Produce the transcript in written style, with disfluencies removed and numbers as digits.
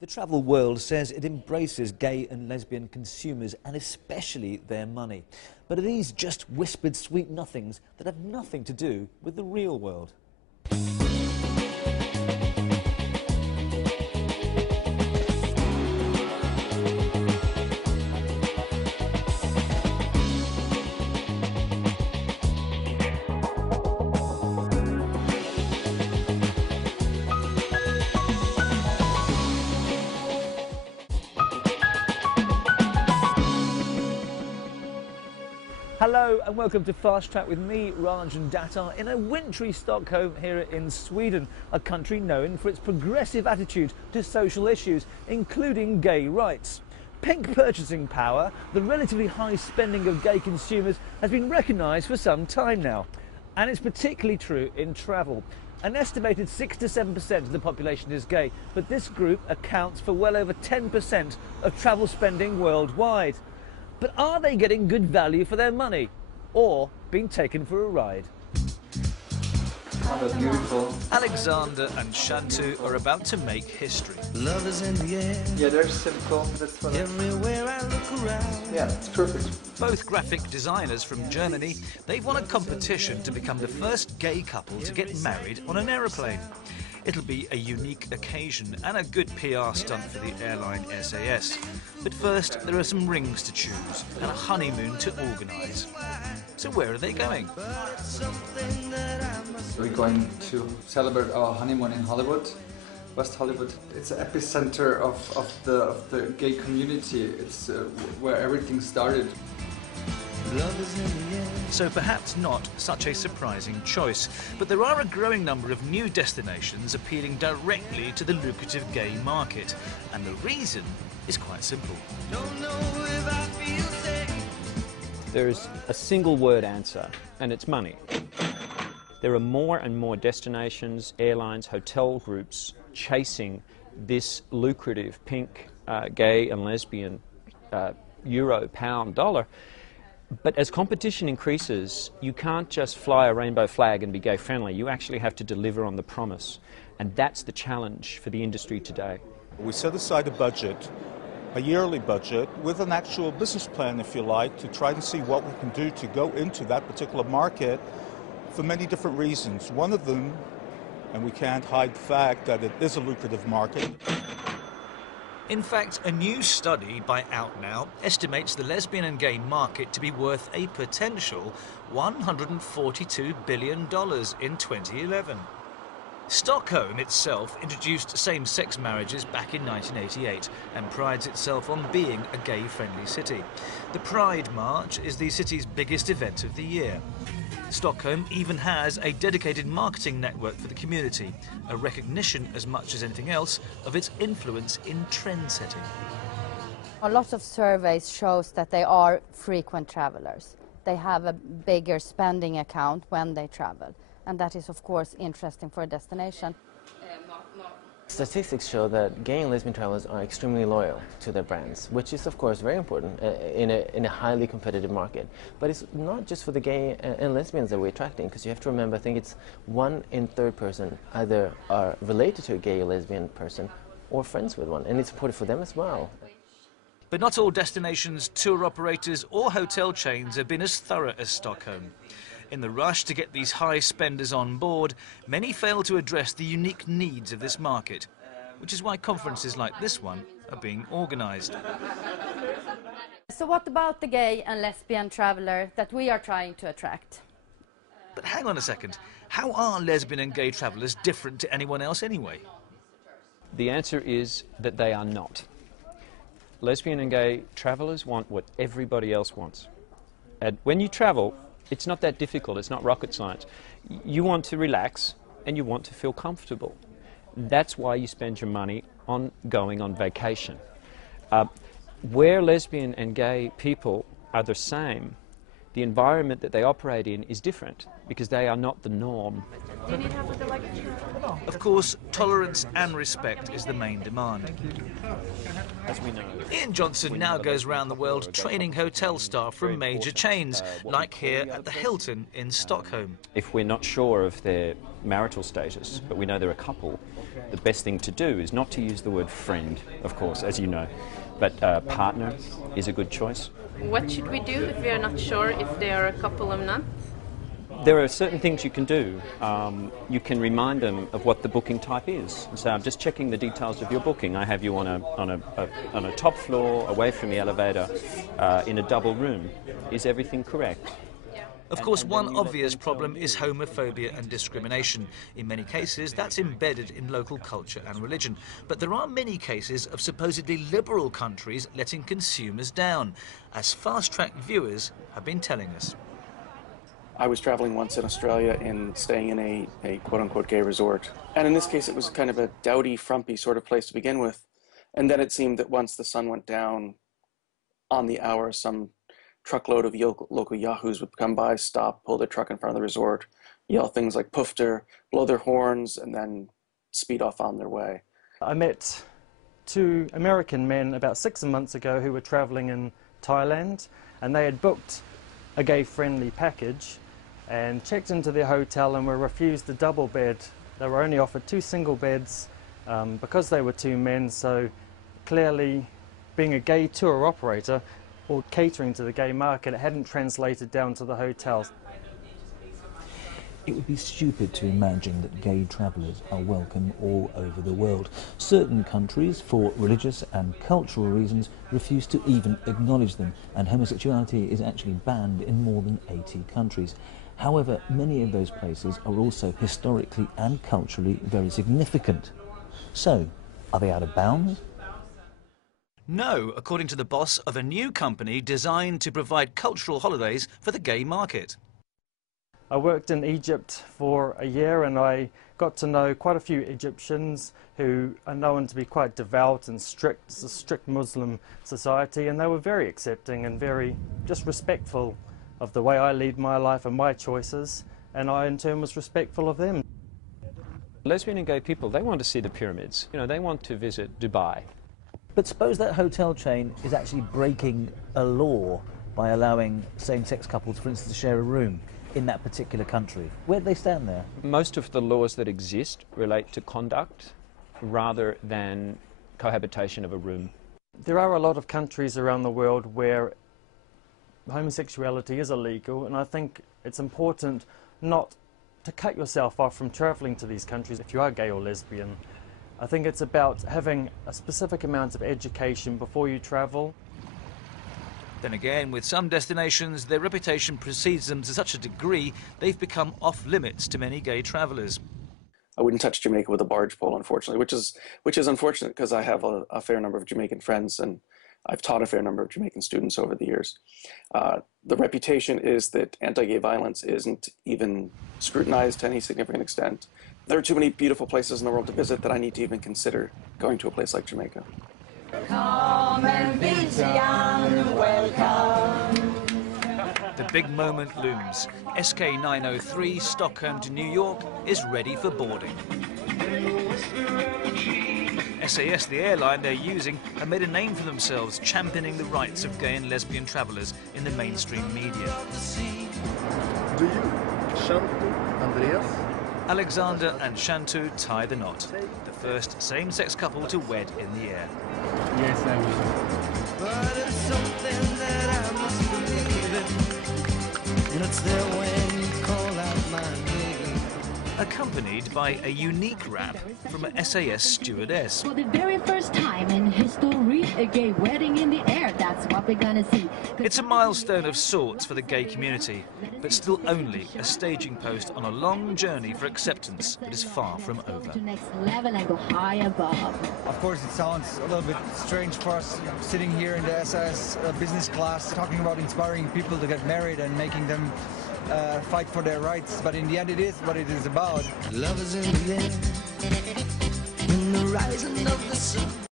The travel world says it embraces gay and lesbian consumers and especially their money. But are these just whispered sweet nothings that have nothing to do with the real world? Hello and welcome to Fast Track with me, Raj and Datar, in a wintry Stockholm here in Sweden, a country known for its progressive attitude to social issues, including gay rights. Pink purchasing power, the relatively high spending of gay consumers, has been recognised for some time now. And it's particularly true in travel. An estimated 6 to 7% of the population is gay, but this group accounts for well over 10% of travel spending worldwide. But are they getting good value for their money, or being taken for a ride? Oh, that's beautiful. Alexander and Shantu are about to make history. Love is in the air. Yeah, they're simple. That's what Everywhere I look around. Yeah, it's perfect. Both graphic designers from Germany, they've won a competition to become the first gay couple to get married on an aeroplane. It'll be a unique occasion and a good PR stunt for the airline SAS. But first, there are some rings to choose and a honeymoon to organise. So where are they going? We're going to celebrate our honeymoon in Hollywood, West Hollywood. It's the epicenter of the gay community. It's where everything started. So perhaps not such a surprising choice, but there are a growing number of new destinations appealing directly to the lucrative gay market, and the reason is quite simple. There's a single word answer, and it's money. There are more and more destinations, airlines, hotel groups chasing this lucrative pink, gay and lesbian euro, pound, dollar. But as competition increases, you can't just fly a rainbow flag and be gay friendly. You actually have to deliver on the promise. And that's the challenge for the industry today. We set aside a budget, a yearly budget, with an actual business plan, if you like, to try to see what we can do to go into that particular market for many different reasons. One of them, and we can't hide the fact that it is a lucrative market. In fact, a new study by Outnow estimates the lesbian and gay market to be worth a potential $142 billion in 2011. Stockholm itself introduced same-sex marriages back in 1988 and prides itself on being a gay-friendly city. The Pride March is the city's biggest event of the year. Stockholm even has a dedicated marketing network for the community, a recognition as much as anything else of its influence in trend setting. A lot of surveys shows that they are frequent travelers. They have a bigger spending account when they travel, and that is of course interesting for a destination. Statistics show that gay and lesbian travelers are extremely loyal to their brands, which is of course very important in a highly competitive market. But it's not just for the gay and lesbians that we're attracting, because you have to remember, I think it's 1 in 3 person either are related to a gay or lesbian person or friends with one, and it's important for them as well. But not all destinations, tour operators or hotel chains have been as thorough as Stockholm. In the rush to get these high spenders on board, many fail to address the unique needs of this market, which is why conferences like this one are being organised. So what about the gay and lesbian traveller that we are trying to attract? But hang on a second, how are lesbian and gay travellers different to anyone else anyway? The answer is that they are not. Lesbian and gay travellers want what everybody else wants. And when you travel, it's not that difficult, it's not rocket science. You want to relax and you want to feel comfortable. That's why you spend your money on going on vacation. Where lesbian and gay people are the same, the environment that they operate in is different because they are not the norm. Do you need help with the luggage? Of course, tolerance and respect is the main demand. As we know, Ian Johnson now goes around the world training hotel staff from major chains, like here at the Hilton in Stockholm. if we're not sure of their marital status, but we know they're a couple, the best thing to do is not to use the word friend, of course, as you know, but partner is a good choice. What should we do if we are not sure if they are a couple or not? There are certain things you can do. You can remind them of what the booking type is. So I'm just checking the details of your booking. I have you on a top floor, away from the elevator, in a double room. Is everything correct? Of course, one obvious problem is homophobia and discrimination. In many cases, that's embedded in local culture and religion. But there are many cases of supposedly liberal countries letting consumers down, as fast-track viewers have been telling us. I was traveling once in Australia and staying in a quote-unquote gay resort. And in this case, it was kind of a dowdy, frumpy sort of place to begin with. And then it seemed that once the sun went down, on the hour, some truckload of local yahoos would come by, stop, pull their truck in front of the resort, yell things like "poofter," blow their horns, and then speed off on their way. I met two American men about 6 months ago who were traveling in Thailand, and they had booked a gay-friendly package and checked into their hotel and were refused a double bed. They were only offered 2 single beds because they were 2 men, so clearly being a gay tour operator or catering to the gay market, it hadn't translated down to the hotels. It would be stupid to imagine that gay travellers are welcome all over the world. Certain countries, for religious and cultural reasons, refuse to even acknowledge them, and homosexuality is actually banned in more than 80 countries. However, many of those places are also historically and culturally very significant. So, are they out of bounds? No, according to the boss of a new company designed to provide cultural holidays for the gay market. I worked in Egypt for a year and I got to know quite a few Egyptians who are known to be quite devout and strict. It's a strict Muslim society, and they were very accepting and very just respectful of the way I lead my life and my choices, and I in turn was respectful of them. Lesbian and gay people, they want to see the pyramids. You know, they want to visit Dubai. But suppose that hotel chain is actually breaking a law by allowing same-sex couples, for instance, to share a room in that particular country. Where do they stand there? Most of the laws that exist relate to conduct rather than cohabitation of a room. There are a lot of countries around the world where homosexuality is illegal, and I think it's important not to cut yourself off from travelling to these countries if you are gay or lesbian. I think it's about having a specific amount of education before you travel. Then again, with some destinations, their reputation precedes them to such a degree they've become off-limits to many gay travellers. I wouldn't touch Jamaica with a barge pole, unfortunately, which is unfortunate because I have a fair number of Jamaican friends and I've taught a fair number of Jamaican students over the years. The reputation is that anti-gay violence isn't even scrutinized to any significant extent. There are too many beautiful places in the world to visit that I need to even consider going to a place like Jamaica. Come and be young, welcome. The big moment looms. SK 903 Stockholm to New York is ready for boarding. SAS, the airline they're using, have made a name for themselves championing the rights of gay and lesbian travellers in the mainstream media. Do you, Shantu, Andreas? Alexander and Shantu tie the knot, the first same-sex couple to wed in the air. Yes, I will. But it's something that I must believe in. It's there when you call out my name. Accompanied by a unique rap from an SAS stewardess. For the very first time in history, a gay wedding in the air, that's what we're gonna see. It's a milestone of sorts for the gay community, but still only a staging post on a long journey for acceptance that is far from over. To next level and go high above. Of course, it sounds a little bit strange for us sitting here in the SAS business class, talking about inspiring people to get married and making them fight for their rights, but in the end it is what it is about. Love is in the air, in the rising of the sun.